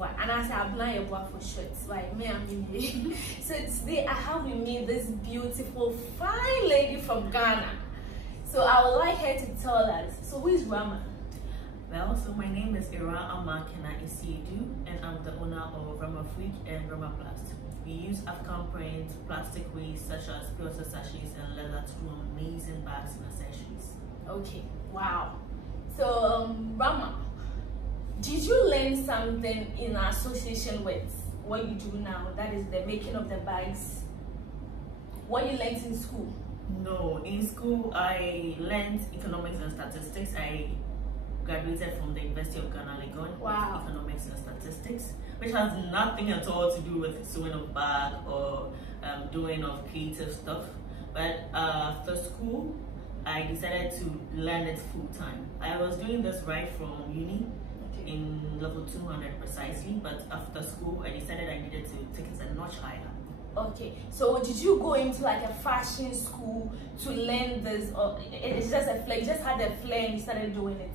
Yeboah, and I say Abna Yeboah for short. Like me, I'm in. So today I have with me this beautiful, fine lady from Ghana. So I would like her to tell us. So who is Rama? Well, so my name is Awurama Kena-Asiedu, and I'm the owner of Ramaplast and Ramaplast. We use African print, plastic waste such as pewter sachets and leather to do amazing bags and accessories. Okay, wow. So Rama, did you learn something in association with what you do now? That is the making of the bags. What you learned in school? No, in school I learned economics and statistics. I graduated from the University of Ghana, Legon, wow. with economics and statistics, which has nothing at all to do with sewing of bag or doing of creative stuff. But after school, I decided to learn it full time. I was doing this right from uni, in level 200 precisely, but after school, I decided I needed to take it a notch higher. Okay, so did you go into like a fashion school to learn this, or it's just a flair? You just had a flair and you started doing it?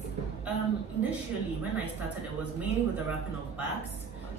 Initially, when I started, it was mainly with the wrapping of bags,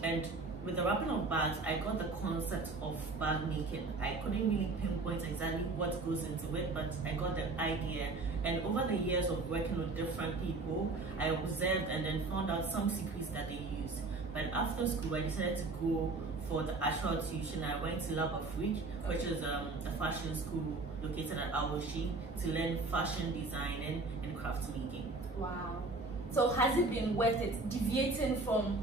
and with the wrapping of bags, I got the concept of bag making. I couldn't really pinpoint exactly what goes into it, but I got the idea. And over the years of working with different people, I observed and then found out some secrets that they use. But after school, I decided to go for the actual tuition. I went to Ramaplast, which is a fashion school located at Awoshi, to learn fashion designing and craft making. Wow. So has it been worth it, deviating from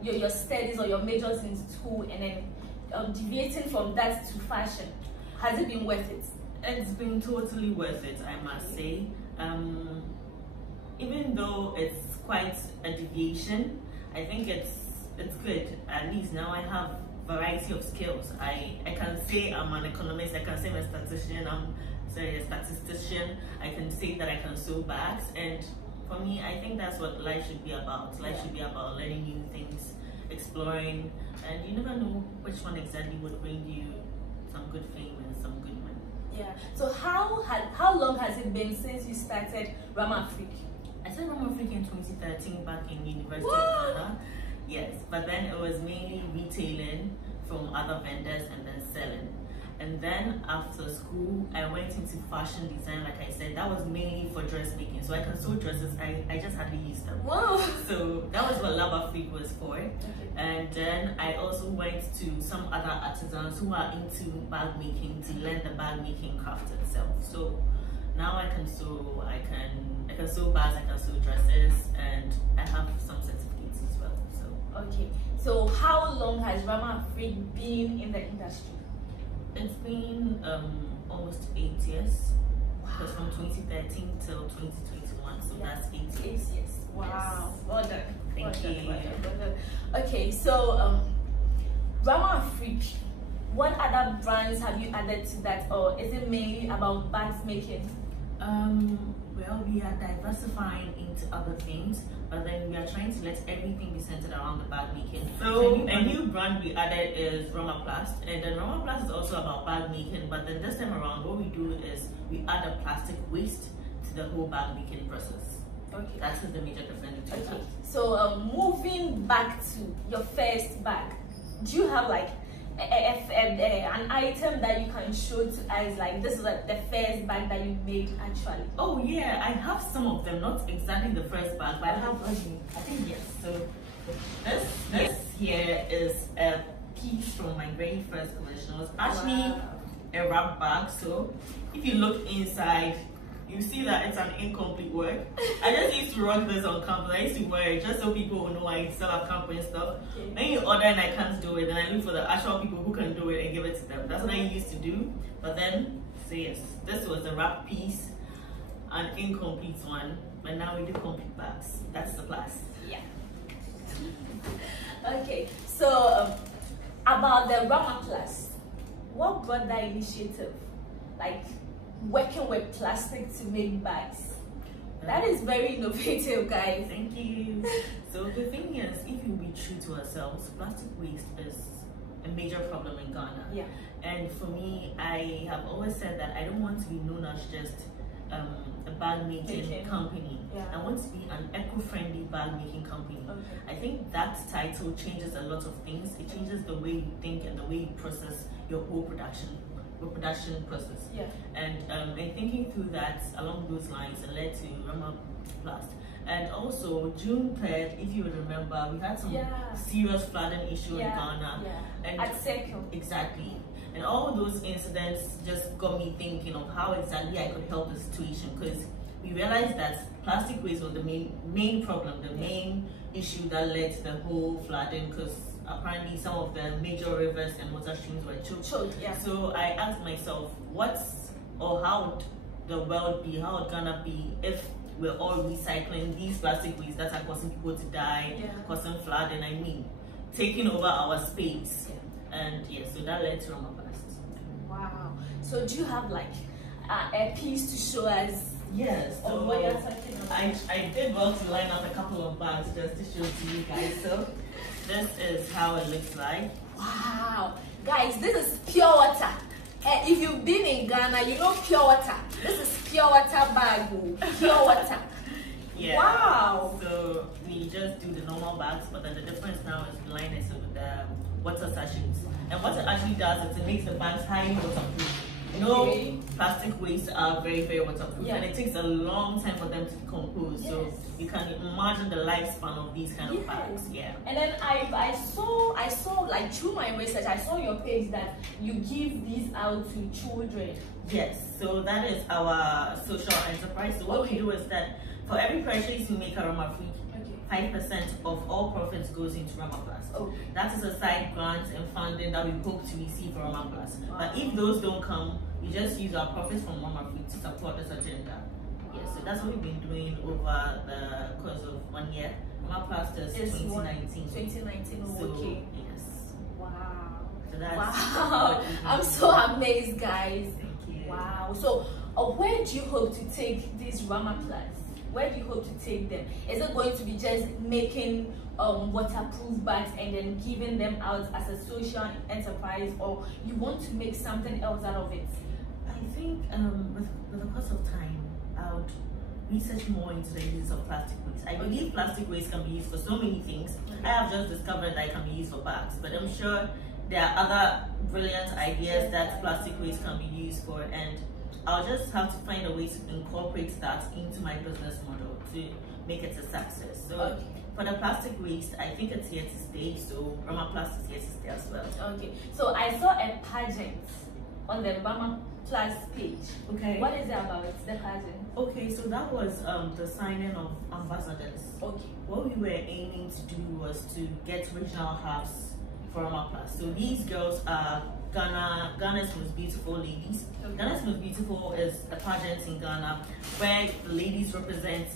your studies or your majors in school and then deviating from that to fashion? Has it been worth it? It's been totally worth it, I must say. Even though it's quite a deviation, I think it's good. At least now I have variety of skills. I can say I'm an economist, I can say I'm a statistician, I can say that I can sew bags, and for me, I think that's what life should be about. Life should be about learning new things, exploring, and you never know which one exactly would bring you some good fame and some good money. Yeah. So how long has it been since you started Ramaplast? I started Ramaplast in 2013 back in University of Ghana. Yes, but then it was mainly retailing from other vendors and then selling. And then after school, I went into fashion design. Like I said, that was mainly for dressmaking. So I can sew dresses. I just hardly use them. Wow. So that was what Ramaplast was for. Okay. And then I also went to some other artisans who are into bag making to learn the bag making craft itself. So now I can sew. I can sew bags. I can sew dresses, and I have some certificates as well. So okay. So how long has Ramaplast been in the industry? It's been almost 8 years. Wow. Because from 2013 till 2021, so yeah. That's 8 years. 8 years. Wow. Yes. Well done. Thank you. Well done. Okay, so Ramaplast, what other brands have you added to that, or is it mainly about bags making? Well, we are diversifying into other things, but then we are trying to let everything be centered around the bag making. So a new brand we added is Ramaplast, and then Ramaplast is also about bag making, but then this time around what we do is we add a plastic waste to the whole bag making process. Okay. That is the major difference between that. So moving back to your first bag, do you have like an item that you can show to us, like this is like the first bag that you made actually? Oh yeah, I have some of them, not exactly the first bag, but I have, I think yes. So this here is a piece from my very first collection. It was actually a wrap bag, so if you look inside, you see that it's an incomplete work. I just used to rock this on campus. I used to wear it just so people will know I sell at campus and stuff. Okay. When you order and I can't do it, then I look for the actual people who can do it and give it to them. That's what I used to do. But then, so yes, this was a wrap piece, an incomplete one, but now we do complete bags. That's the plus. Yeah. Okay, so about the Ramaplast, what brought that initiative? Like, working with plastic to make bags. That is very innovative, guys. Thank you. So the thing is, if you be true to ourselves, plastic waste is a major problem in Ghana. Yeah. And for me, I have always said that I don't want to be known as just a bag making company. Yeah. I want to be an eco-friendly bag making company. I think that title changes a lot of things. It changes the way you think and the way you process your whole production process. Yeah. And in thinking through that along those lines, it led to Ramaplast. And also June 3rd, if you remember, we had some serious flooding issue in Ghana. Yeah. And at Circle. Exactly. And all those incidents just got me thinking of how exactly I could help the situation, because we realized that plastic waste was the main problem, the main issue that led to the whole flooding, because apparently some of the major rivers and water streams were choked. Yeah. So I asked myself, how would the world be, how would Ghana be if we're all recycling these plastic waste that are causing people to die, causing flooding, I mean, taking over our space. And so that led to Ramaplast. Wow. So do you have like a piece to show us? Yes. So what you're talking about? I did well to line up a couple of bags just to show to you guys. So this is how it looks like. Wow. Guys, this is pure water. If you've been in Ghana, you know pure water. This is pure water bag. Pure water. Yeah. Wow. So we just do the normal bags, but then the difference now is we line it with the water sachets. And what it actually does is it makes the bags highly waterproof. Plastic wastes are very, very waterproof, and it takes a long time for them to decompose. So you can imagine the lifespan of these kind of bags. Yeah. And then I saw like through my research, I saw your page that you give these out to children. Yes. So that is our social enterprise. So what we do is that for every purchase you make at Rama Food, 5% of all profits goes into Ramaplast. That is a side grant and funding that we hope to receive from Ramaplast. But if those don't come, we just use our profits from Rama Food to support this agenda. Yes, so that's what we've been doing over the course of 1 year. Ramaplast is 2019. 2019. So, okay. Yes. Wow. So that's wow. I'm so amazed, guys. Thank you. Wow. So where do you hope to take these Ramaplast? Where do you hope to take them? Is it going to be just making waterproof bags and then giving them out as a social enterprise, or you want to make something else out of it? I think with the course of time, I would research more into the use of plastic waste. I believe plastic waste can be used for so many things. I have just discovered that it can be used for bags, but I'm sure there are other brilliant ideas that plastic waste can be used for, and I'll just have to find a way to incorporate that into my business model to make it a success. So for the plastic waste, I think it's here to stay, so Ramaplast is here to stay as well. Okay, so I saw a pageant on the Ramaplast page. Okay. What is it about, the pageant? Okay, so that was the signing of ambassadors. Okay. What we were aiming to do was to get regional hubs for Ramaplast. So these girls are Ghana's most beautiful ladies. Ghana's most beautiful is a pageant in Ghana where the ladies represent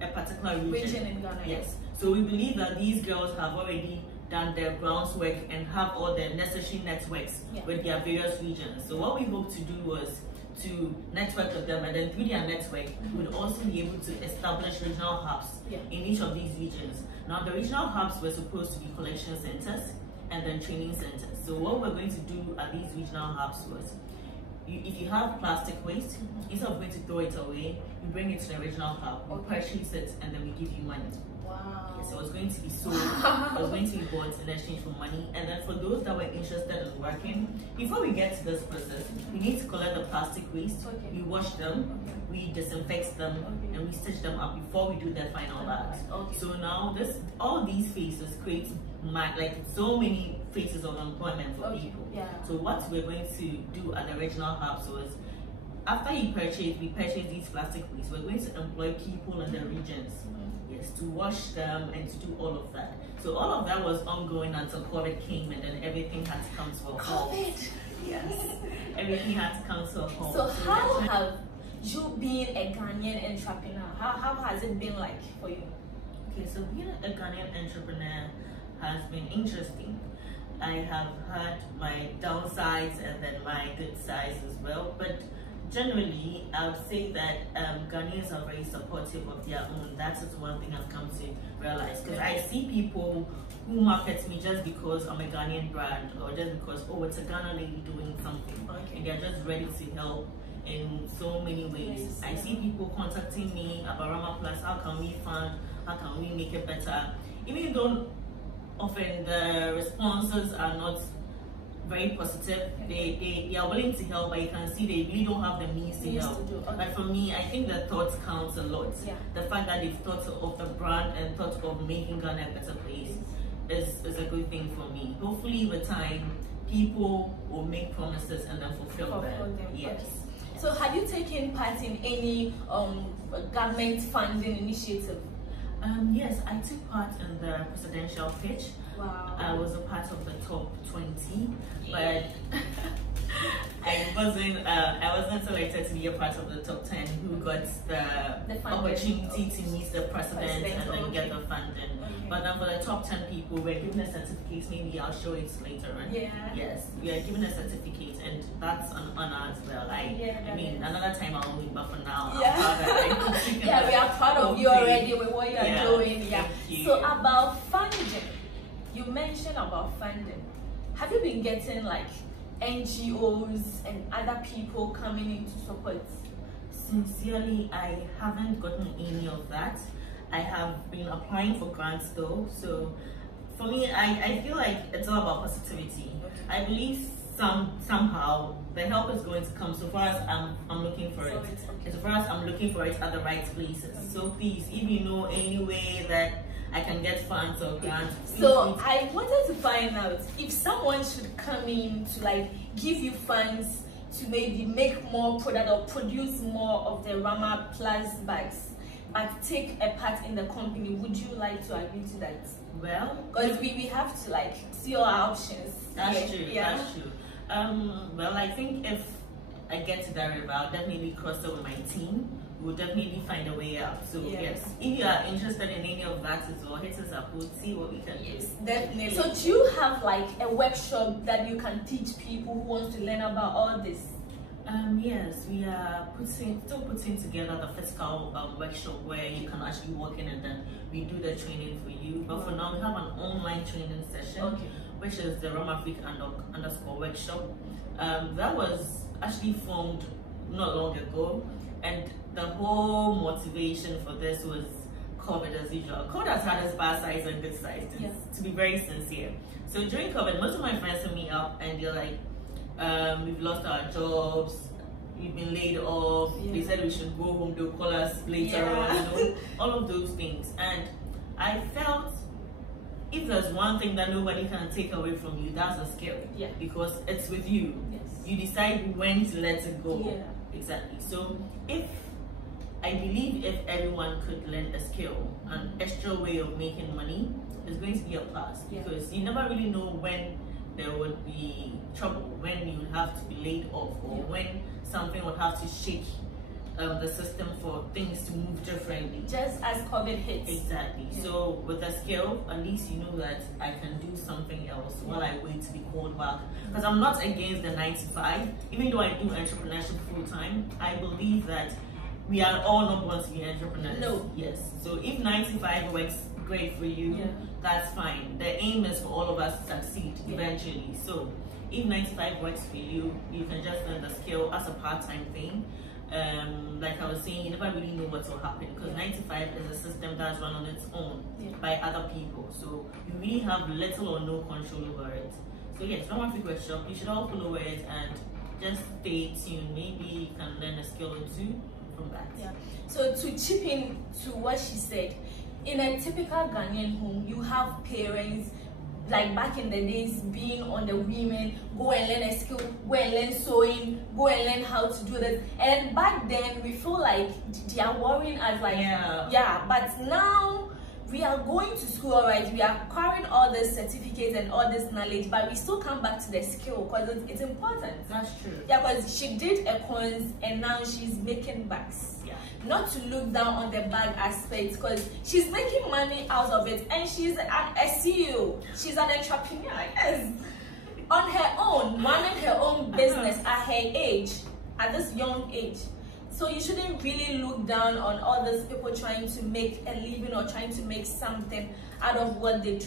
a particular region in Ghana. Yes. So we believe that these girls have already done their groundwork and have all the necessary networks with their various regions. So what we hope to do was to network with them, and then through their network, we'll also be able to establish regional hubs in each of these regions. Now the regional hubs were supposed to be collection centers and then training centers. So what we're going to do at these regional hubs was, if you have plastic waste, instead of going to throw it away, you bring it to the regional hub, you purchase it, and then we give you money. Wow. So it's going to be sold, it was going to be bought in exchange for money. And then for those that were interested in working, before we get to this process, we need to collect the plastic waste, we wash them, we disinfect them, and we stitch them up before we do the final bags. So now all these phases create so many phases of employment for people. So what we're going to do at the regional hubs was, after we purchase these plastic waste, we're going to employ people in the regions, to wash them and to do all of that. So all of that was ongoing until COVID came, and then everything had to come to a halt. COVID? Yes. Everything had to come to a halt. So how have you been a Ghanaian entrepreneur? How has it been like for you? Okay, so being a Ghanaian entrepreneur has been interesting. I have had my downsides and then my good sides as well, but generally I would say that Ghanaians are very supportive of their own. That is one thing I've come to realize, because I see people who market me just because I'm a Ghanaian brand, or just because, oh, it's a Ghana lady doing something, and they're just ready to help in so many ways. I see people contacting me about Ramaplast. How can we fund? How can we make it better? Even though often the responses are not very positive, they are willing to help, but you can see they really don't have the means to help. But for me, I think the thoughts counts a lot. The fact that they've thought of the brand and thought of making Ghana a better place is a good thing for me. Hopefully with time, people will make promises and then fulfill them. Yes. So have you taken part in any government funding initiative? Yes, I took part in the presidential pitch. Wow. I was a part of the top 20, but I wasn't selected to be a part of the top 10 who got the opportunity to meet the president and then get the funding. But then for the top 10 people, we're given a certificate. Maybe I'll show it later on. Yes, we are given a certificate, and that's an honor as well. I mean, another time I'll win, but for now, I'm proud that we are proud of you already with what you are doing. So about funding, you mentioned about funding. Have you been getting like NGOs and other people coming in to support? Sincerely, I haven't gotten any of that. I have been applying for grants though, so for me, I feel like it's all about positivity. I believe somehow the help is going to come so far as I'm looking for it. As far as I'm looking for it at the right places. So please, if you know any way that I can get funds or grants. So I wanted to find out if someone should come in to like give you funds to maybe make more product or produce more of the Ramaplast bags, but take a part in the company. Would you like to agree to that? Well, because we have to like see our options. That's true. That's true. Well, I think if I get to that river, I'll definitely cross it with my team. We'll definitely find a way out. So yes, if you are interested in any of that as well, hit us up. We'll see what we can do. Definitely. So do you have like a workshop that you can teach people who want to learn about all this? Yes, we are still putting together the physical workshop where you can actually walk in and then we do the training for you. But for now, we have an online training session, which is the Rama__ workshop. That was actually formed not long ago, and the whole motivation for this was COVID as usual. COVID has had its bad sides and good sides, to be very sincere. So during COVID, most of my friends hit me up and they're like, we've lost our jobs, we've been laid off, they said we should go home, they'll call us later on, you know, all of those things. And I felt if there's one thing that nobody can take away from you, that's a skill. Because it's with you. You decide when to let it go. Exactly. So I believe if everyone could learn a skill, an extra way of making money, it's going to be a plus. Because you never really know when there would be trouble, when you would have to be laid off, or when something would have to shake the system for things to move differently. Just as COVID hits. Exactly. So with a skill, at least you know that I can do something else while I wait to be called back. Because I'm not against the 9 to 5. Even though I do entrepreneurship full time, I believe that we are all not born to be entrepreneurs. No. Yes. So if 9 to 5 works great for you, that's fine. The aim is for all of us to succeed eventually. So if 9 to 5 works for you, you can just learn the skill as a part-time thing. Like I was saying, you never really know what will happen because 9 to 5 is a system that's run on its own by other people. So you really have little or no control over it. So yes, Rama workshop, you should all follow it and just stay tuned. Maybe you can learn a skill or two from that. So to chip in to what she said, in a typical Ghanaian home, you have parents like back in the days being on the women, go and learn a skill, go and learn sewing, go and learn how to do this. And back then we feel like they are worrying us like but now we are going to school, alright, we are acquiring all this certificates and all this knowledge, but we still come back to the skill because it's important. That's true. Because she did a coins and now she's making bags. Not to look down on the bag aspect because she's making money out of it and she's a CEO. She's an entrepreneur, on her own, running her own business at her age, at this young age. So you shouldn't really look down on all these people trying to make a living or trying to make something out of what they do.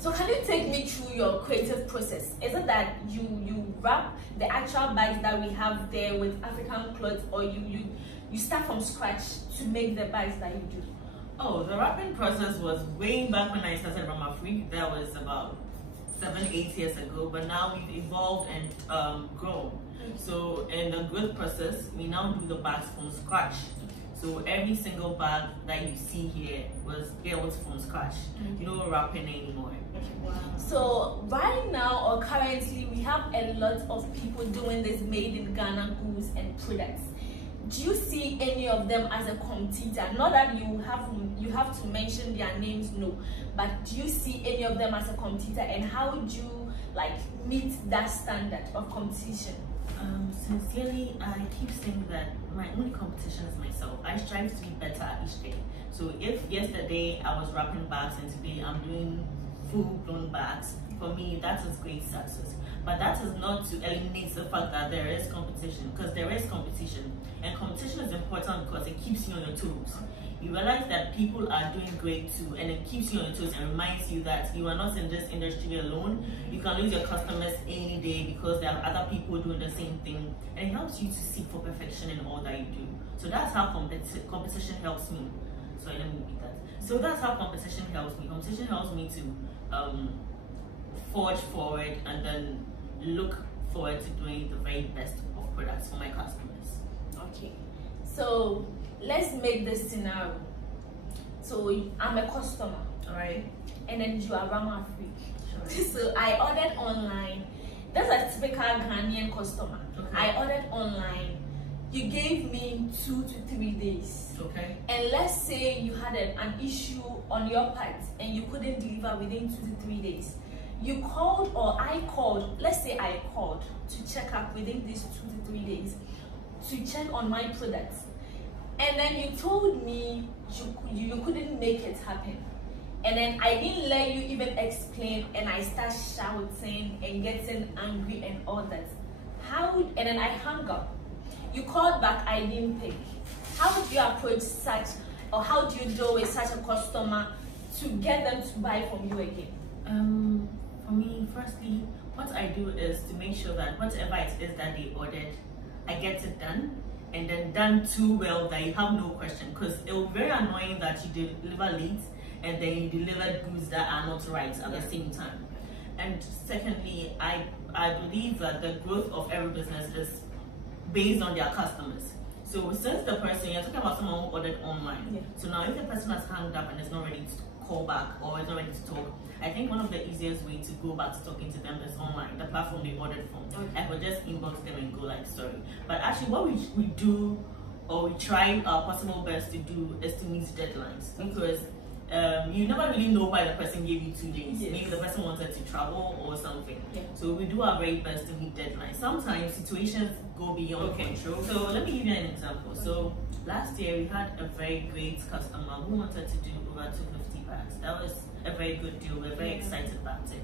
So can you take me through your creative process? Is it that you wrap the actual bags that we have there with African cloth, or you start from scratch to make the bags that you do? Oh, the wrapping process was way back when I started Rama Freak. That was about 7-8 years ago, but now we've evolved and grown. So in the growth process, we now do the bags from scratch. So every single bag that you see here was built from scratch. You don't wrap it anymore. Wow. So right now or currently, we have a lot of people doing this made in Ghana goods and products. Do you see any of them as a competitor? Not that you have to mention their names, no. But do you see any of them as a competitor, and how would you like meet that standard of competition? Sincerely, I keep saying that my only competition is myself. I strive to be better each day. So if yesterday I was wrapping bags and today I'm doing full-blown bags, for me that is great success. But that is not to eliminate the fact that there is competition, because there is competition. And competition is important because it keeps you on your toes. You realize that people are doing great too, and it keeps you on your toes and reminds you that you are not in this industry alone. You can lose your customers any day because there are other people doing the same thing, and it helps you to seek for perfection in all that you do. So that's how competition helps me. Sorry, let me repeat that. So that's how competition helps me. Competition helps me to forge forward and then look forward to doing the very best of products for my customers. Okay, so let's make this scenario. So I'm a customer, all right, and then you are Rama Freak. Sure. So I ordered online. That's a typical Ghanaian customer. Okay. I ordered online. You gave me 2 to 3 days. Okay. And let's say you had an issue on your part and you couldn't deliver within 2 to 3 days. You called, or I called, let's say I called to check up within these 2 to 3 days to check on my products. And then you told me you couldn't make it happen. And then I didn't let you even explain, and I start shouting and getting angry and all that. And then I hung up. You called back, I didn't pick. How would you approach such, or how do you deal with such a customer to get them to buy from you again? For me, firstly, what I do is to make sure that whatever it is that they ordered, I get it done, and then done too well that you have no question, because it will be very annoying that you deliver late and then you deliver goods that are not right at the same time. And secondly, I believe that the growth of every business is based on their customers. So since the person, you're talking about someone who ordered online, so now if the person has hung up and is not ready to call back or is not ready to talk, I think one of the easiest ways to go back to talking to them is online, the platform they ordered from. I could just inbox them and go like, sorry. But actually what we do, or we try our possible best to do, is to meet deadlines, because you never really know why the person gave you 2 days. Maybe the person wanted to travel or something. So we do our very best to meet deadlines. Sometimes situations go beyond control. So let me give you an example. So last year we had a very great customer who wanted to do over 250 bags. That was a very good deal. We're very excited about it.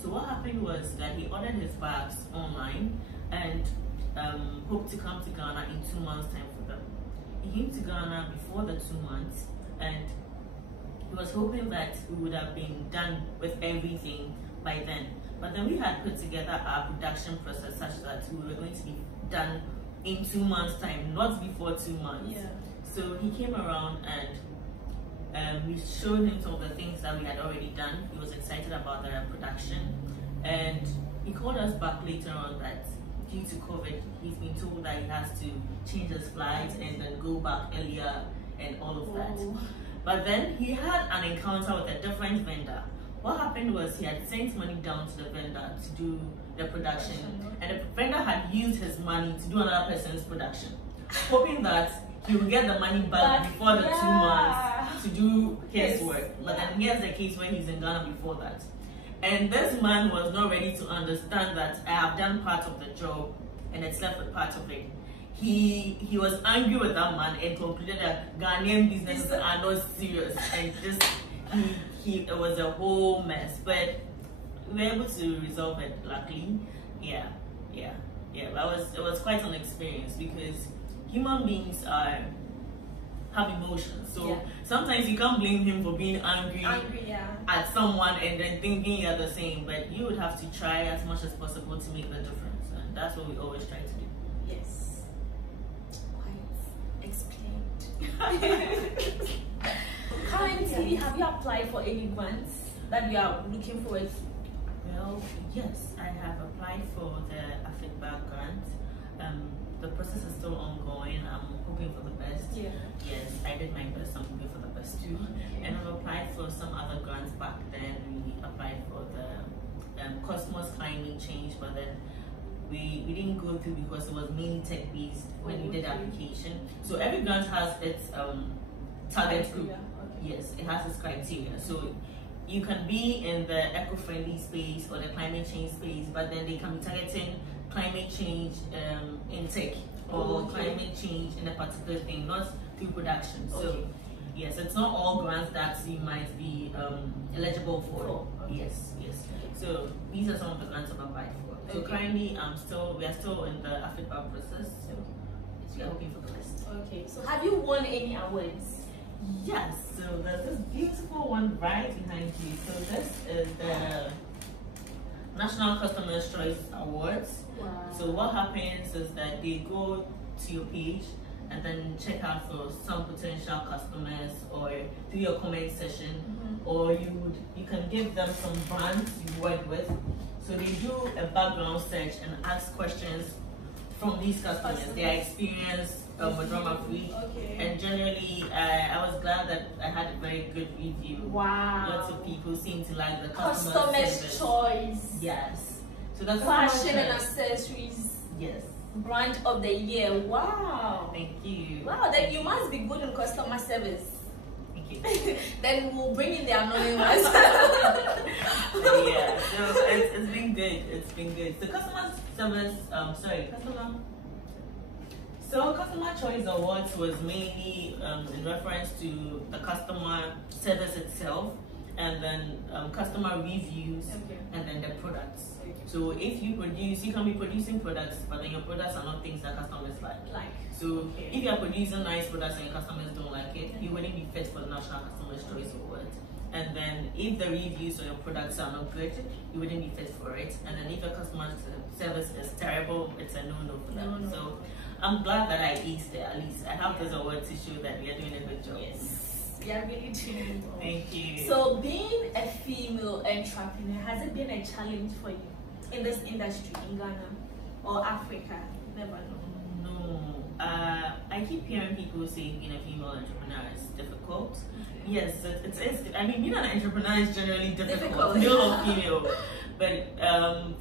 So what happened was that he ordered his bags online and hoped to come to Ghana in 2 months' time for them. He came to Ghana before the 2 months, and he was hoping that we would have been done with everything by then. But then we had put together our production process such that we were going to be done in 2 months' time, not before 2 months. So he came around and we showed him some of the things that we had already done. He was excited about the production, and he called us back later on that due to COVID, he's been told that he has to change his flights and then go back earlier and all of that. But then he had an encounter with a different vendor. What happened was he had sent money down to the vendor to do the production, and the vendor had used his money to do another person's production, hoping that he would get the money back before the 2 months to do his work. But then here's the case where he's in Ghana before that. And this man was not ready to understand that I have done part of the job and it's left with part of it. He was angry with that man and concluded that Ghanaian businesses are not serious, and just it was a whole mess. But we were able to resolve it, luckily. But it was quite an experience, because human beings are have emotions. So sometimes you can't blame him for being angry at someone and then thinking you're the same. But you would have to try as much as possible to make the difference, and that's what we always try to do. Yes, quite explained. Currently, have you applied for any grants that you are looking forward to? Well, yes, I have applied for the Affidback grant. The process is still ongoing. I'm hoping for the best. Yes, I did my best. I'm hoping for the best too. And I've applied for some other grants back then. We applied for the Cosmos Climate Change, but then we didn't go through because it was mainly tech-based when we did the application. So every grant has its target group. Yes, it has its criteria. So you can be in the eco-friendly space or the climate change space, but then they can be targeting climate change in tech or climate change in a particular thing, not through production. So yes, it's not all grants that you might be eligible for. Yes. So these are some of the grants I've applied for. So currently we are still in the Affidback process. So we are hoping for the best. Okay. So have you won any awards? Yes, so there's this beautiful one right behind you. So this is the National Customer's Choice Awards. Wow. So what happens is that they go to your page and then check out for some potential customers or do your comment session, or you can give them some brands you work with. So they do a background search and ask questions from these customers, their experience with Rama Free, and generally I was glad that I had a very good review. Wow! Lots of people seem to like the customer's choice. Yes. So the fashion and accessories. Yes. Brand of the year. Wow! Thank you. Wow! Then you must be good in customer service. Thank you. Then we'll bring in the anonymous. Yeah. So it's been good. It's been good. So customer service. So Customer Choice Awards was mainly in reference to the customer service itself, and then customer reviews, and then the products. So if you can be producing products, but then your products are not things that customers like. So if you are producing nice products and your customers don't like it, you wouldn't be fit for the National Customer's Choice Award. And then if the reviews on your products are not good, you wouldn't be fit for it. And then if your customer service is terrible, it's a no-no for them. So I'm glad that I aced there. At least I have this award to show that we are doing a good job. Yes, we are really doing well. Thank you. So being a female entrepreneur, has it been a challenge for you in this industry in Ghana or Africa? Never know. No. I keep hearing people say being a female entrepreneur is difficult. Yes, it is. I mean, being an entrepreneur is generally difficult, male or female. But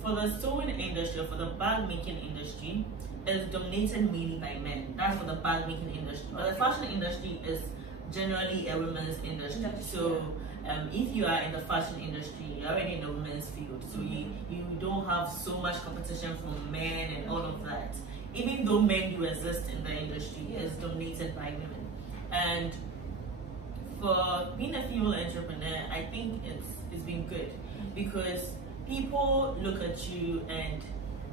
for the sewing industry, or for the bag making industry, it's dominated mainly by men. That's for the bag making industry. But the fashion industry is generally a women's industry. So if you are in the fashion industry, you're already in the women's field. So you don't have so much competition from men and all of that. Even though men do exist in the industry, it's dominated by women. And for being a female entrepreneur, I think it's been good because people look at you and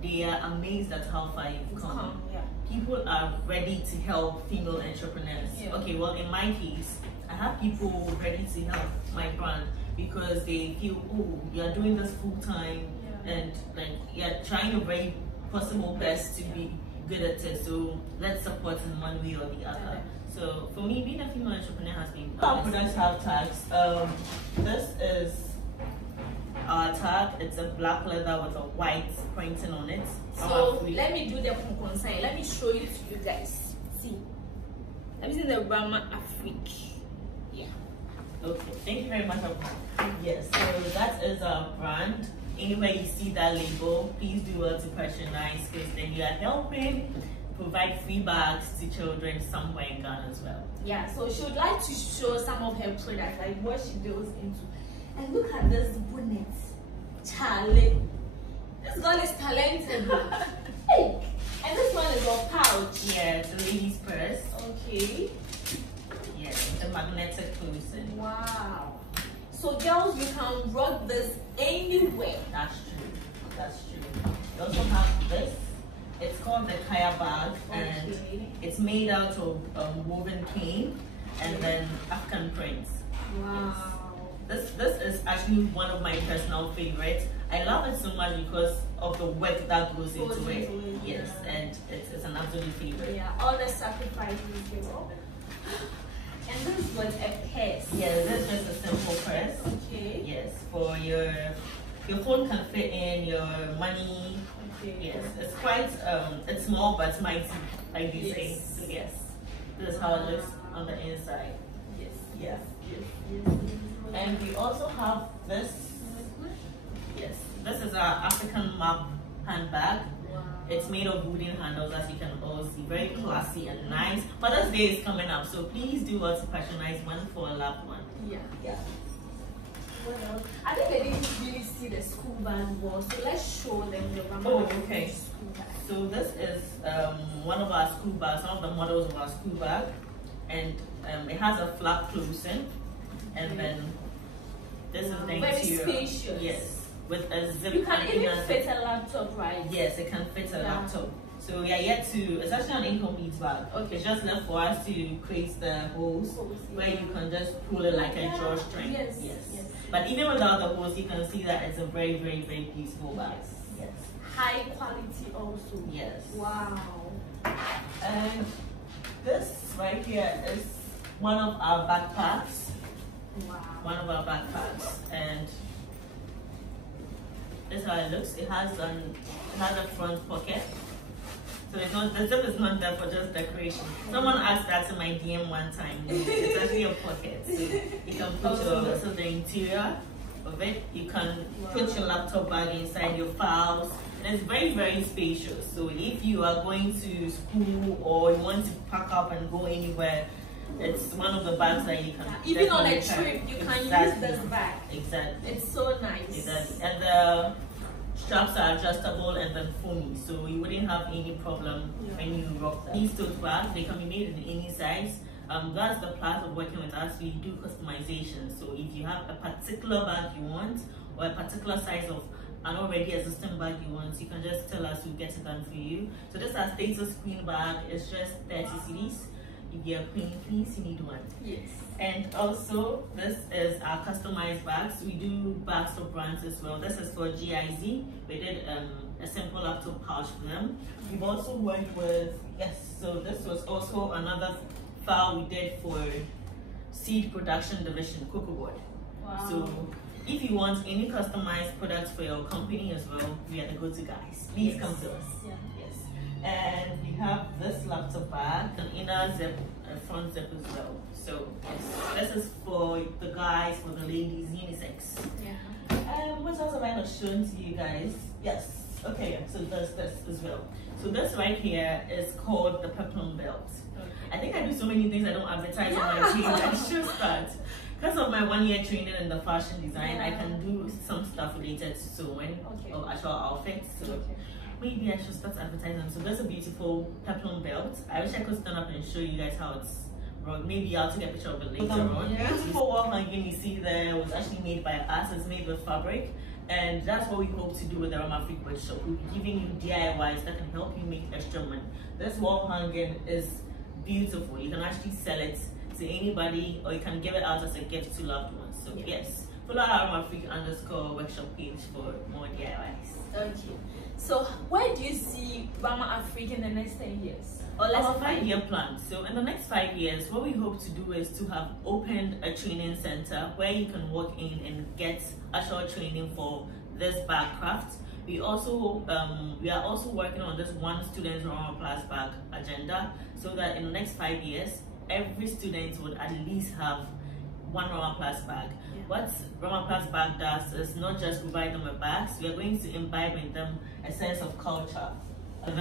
they are amazed at how far you've come. People are ready to help female entrepreneurs. Okay, well, in my case, I have people ready to help my brand because they feel, oh, you're doing this full time and like you're trying your very possible best to be good at it. So let's support in one way or the other. So for me, being a female entrepreneur has been. Our products have tags. This is our tag. It's a black leather with a white printing on it. So let me do the consign. Let me show it to you guys. See, let me see the Rama Afrique. Yeah. Okay. Thank you very much. Yes. So that is our brand. Anywhere you see that label, please do well to patronize because then you are helping provide free bags to children somewhere in Ghana as well. Yeah, so she would like to show some of her products, like what she goes into. And look at this bonnet. Charlie. This girl is talented. Hey! And this one is a pouch. Yeah, it's a lady's purse. Okay. Yes, the magnetic closing. Wow. So girls, you can rock this anywhere. That's true. That's true. We also have this. It's called the Kaya bag, and it's made out of woven cane. and then African prints. Wow. Yes. This is actually one of my personal favorites. I love it so much because of the work that goes into it. Yes, and it's an absolute favorite. Yeah, all the sacrifices you know. And this was a purse. Yeah, this is just a simple purse. Okay. Yes, for your phone can fit in, your money. Okay. Yes, it's quite it's small but mighty, like they say. So yes, this is how it looks on the inside. Yes. Yeah. Yes. And we also have this. Yes, this is our African Map Handbag. Wow. It's made of wooden handles, as you can all see. Very classy and nice. Mother's Day is coming up, so please do us patronize one for a loved one. Yeah. Yeah. What else? I think they didn't really see the school bag wall, so let's show them the Rama. Oh, okay. School bag. So this is one of our school bags, one of the models of our school bag, and it has a flap closing, and then this is the very interior. Spacious. Yes, with a zip. You can even fit a laptop, right? Yes, it can fit a laptop. So we are yet to, it's actually an incomplete bag. Okay. It's just left for us to create the holes where you can just pull it like a drawstring. Yes. But even without the holes, you can see that it's a very, very, very beautiful bag. Yes. High quality also. Yes. Wow. And this right here is one of our backpacks. Wow. One of our backpacks, and this is how it looks. It has a front pocket. So it's not, the zip is not there for just decoration. Someone asked that in my DM one time. It's actually a pocket. So you can put this is the interior of it. You can put your laptop bag inside, your files. And it's very, very spacious. So if you are going to school or you want to pack up and go anywhere, it's one of the bags that you can even on a trip you can use this bag. Exactly. It's so nice. Exactly. And the straps are adjustable and then foamy, so you wouldn't have any problem when you rock them. These tote bags, they can be made in any size. That's the plus of working with us. We do customization. So if you have a particular bag you want or a particular size of an already existing bag you want, you can just tell us, we'll get it done for you. So this is our status queen bag. It's just 30 cedis. If you're a queen, please, you need one. Yes. And also, this is our customized bags. We do bags for brands as well. This is for GIZ. We did a simple laptop pouch for them. We've also worked with, so this was also another file we did for Seed Production Division, Cocoa Board. Wow. So if you want any customized products for your company as well, we are the go-to guys. Please come to us. Yeah. And we have this laptop bag, an inner zip, a front zip as well. So yes, this is for the guys, for the ladies, unisex. Yeah. What else have I not shown to you guys? Yes. Okay. So there's this as well. So this right here is called the Peplum Belt. Okay. I think I do so many things I don't advertise on my page. I should start. Because of my 1 year training in the fashion design, I can do some stuff related to sewing of actual outfits. So maybe I should start advertising. So there's a beautiful Peplum Belt. I wish I could stand up and show you guys how it's run. Maybe I'll take a picture of it later on. The beautiful wall hanging you see there was actually made by us. It's made with fabric. And that's what we hope to do with the Ramaplast workshop. We'll be giving you DIYs that can help you make extra money. This wall hanging is beautiful. You can actually sell it to anybody, or you can give it out as a gift to loved ones. So yes, follow our Ramaplast_workshop page for more DIYs. Okay. So where do you see Ramaplast in the next 10 years? Or Our 5-year plan. So in the next 5 years, what we hope to do is to have opened a training center where you can walk in and get actual training for this bag craft. We also we are also working on this one student Ramaplast bag agenda, so that in the next 5 years, every student would at least have one Ramaplast bag. What Ramaplast bag does is not just provide them with bags, we are going to imbibe in them a sense of culture. So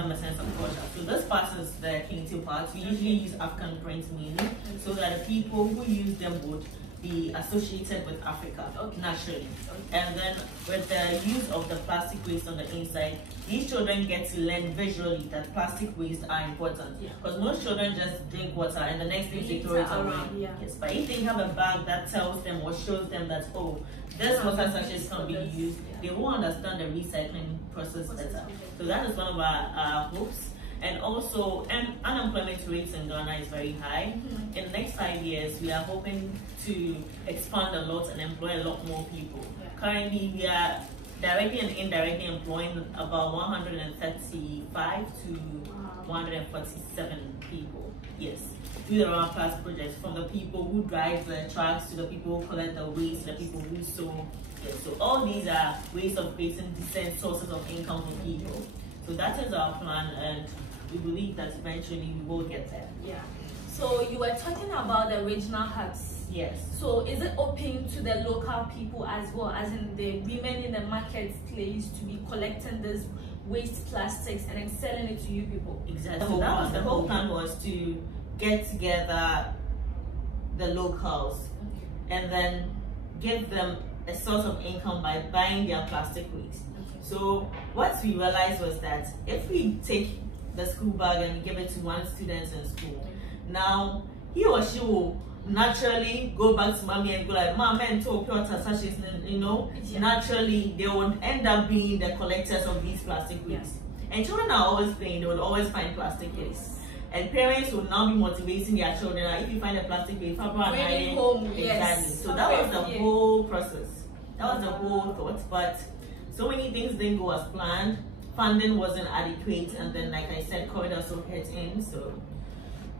this part is the Kintu part. We usually use African prints mainly, so that the people who use them would be associated with Africa naturally. And then with the use of the plastic waste on the inside, these children get to learn visually that plastic waste are important. Because most children just drink water and the next thing they throw it away. Yes, but if they have a bag that tells them or shows them that, oh, this water sachets can be used, they will understand the recycling process better. So that is one of our hopes. And also, unemployment rates in Ghana is very high. In the next 5 years, we are hoping to expand a lot and employ a lot more people. Currently, we are directly and indirectly employing about 135 to 147 people. Yes, through the Ramaplast project, from the people who drive the trucks to the people who collect the waste, to the people who sew. Yes, so all these are ways of creating decent sources of income for people. So that is our plan, and we believe that eventually we will get there. Yeah. So you were talking about the regional hubs. Yes. So is it open to the local people as well, as in the women in the marketplace, to be collecting this waste plastics and then selling it to you people? Exactly. So that was the whole plan, was to get together the locals and then give them a source of income by buying their plastic waste. So what we realized was that if we take the school bag and give it to one student in school, now he or she will naturally go back to mommy and go like, "Mom, and talk pure sachets," you know. Naturally, they would end up being the collectors of these plastic waste. And children are always playing; they would always find plastic waste. And parents will now be motivating their children. Like, if you find a plastic waste, bring it home. Exactly. Yes. So that was the whole process. That was the whole thought. But so many things didn't go as planned. Funding wasn't adequate, and then, like I said, COVID also hit in. So.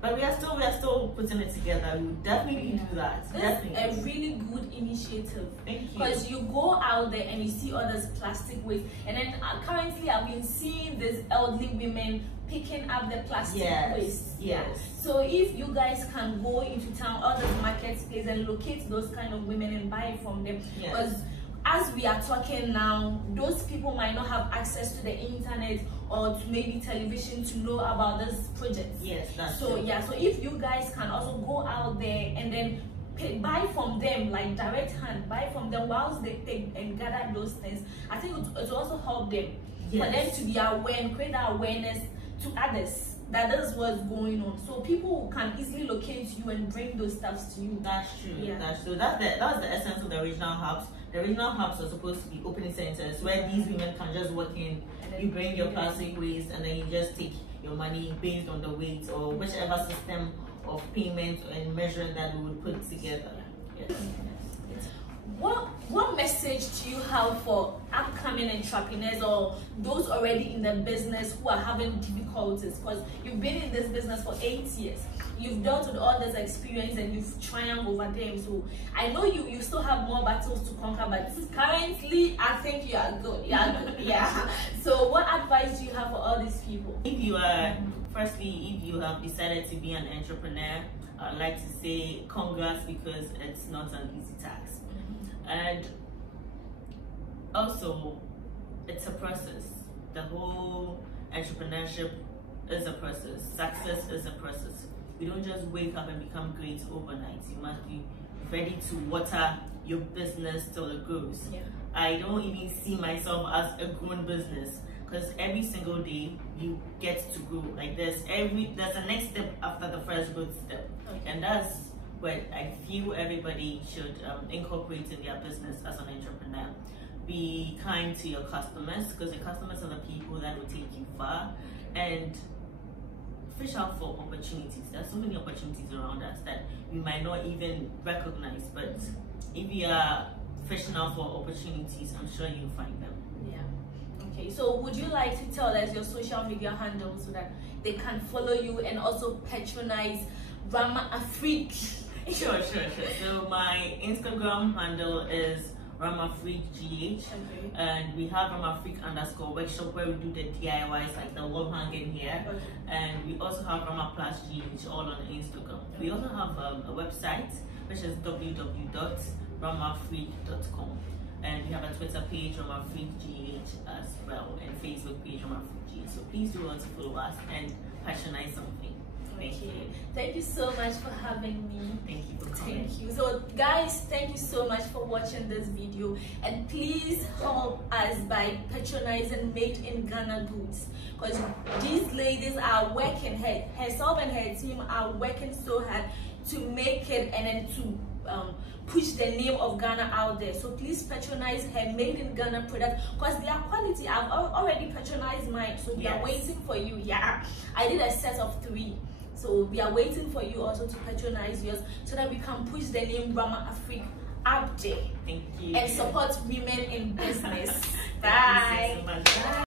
But we are still putting it together. We will definitely do that. Definitely. It's a really good initiative. Thank you. Because you go out there and you see all this plastic waste, and then currently I've been seeing these elderly women picking up the plastic waste. Yes. So if you guys can go into town, all those marketplaces, and locate those kind of women and buy it from them, because as we are talking now, those people might not have access to the internet or to maybe television to know about this project. Yes, that's so true. Yeah, so if you guys can also go out there and then buy from them, like direct hand, buy from them whilst they pick and gather those things, I think it will also help them, for them to be aware and create that awareness to others that this is what's going on, so people can easily locate you and bring those stuffs to you. That's true. That's true. That's the essence of the regional hubs. The regional hubs are supposed to be opening centers where these women can just walk in, you bring your plastic waste, and then you just take your money based on the weight or whichever system of payment and measuring that we would put together. Yes. What message do you have for upcoming entrepreneurs or those already in the business who are having difficulties? Because you've been in this business for 8 years, you've dealt with all this experience and you've triumphed over them. So I know you still have more battles to conquer, but currently I think you are good. Yeah. So what advice do you have for all these people? If you are, firstly, if you have decided to be an entrepreneur, I'd like to say congrats, because it's not an easy task. And also, it's a process. The whole entrepreneurship is a process. Success is a process. You don't just wake up and become great overnight. You must be ready to water your business till it grows. I don't even see myself as a grown business, because every single day you get to grow. Like there's a next step after the first growth step, and that's what I feel everybody should incorporate in their business as an entrepreneur. Be kind to your customers, because the customers are the people that will take you far, and fish out for opportunities. There's so many opportunities around us that we might not even recognize, but if you are fishing out for opportunities, I'm sure you'll find them. Okay, so would you like to tell us your social media handles so that they can follow you and also patronize Ramaplast? Sure. So my Instagram handle is Ramaplast, and we have Ramaplast_workshop where we do the DIYs like the wall hanging here, and we also have Ramaplast GH all on Instagram. We also have a website which is www.ramaplast.com, and we have a Twitter page Ramaplast as well, and Facebook page Ramaplast. So please do want to follow us and patronize something. Thank you. Thank you so much for having me. Thank you for coming. Thank you. So guys, thank you so much for watching this video, and please help us by patronizing Made in Ghana goods, because these ladies are working herself and her team are working so hard to make it and then to push the name of Ghana out there. So please patronize her made in Ghana product, because they are quality. I've already patronized mine, so we are waiting for you. Yeah, I did a set of 3. So we are waiting for you also to patronize yours, so that we can push the name Rama Africa up there. Thank you. And support women in business. Bye. Thank you so much. Bye.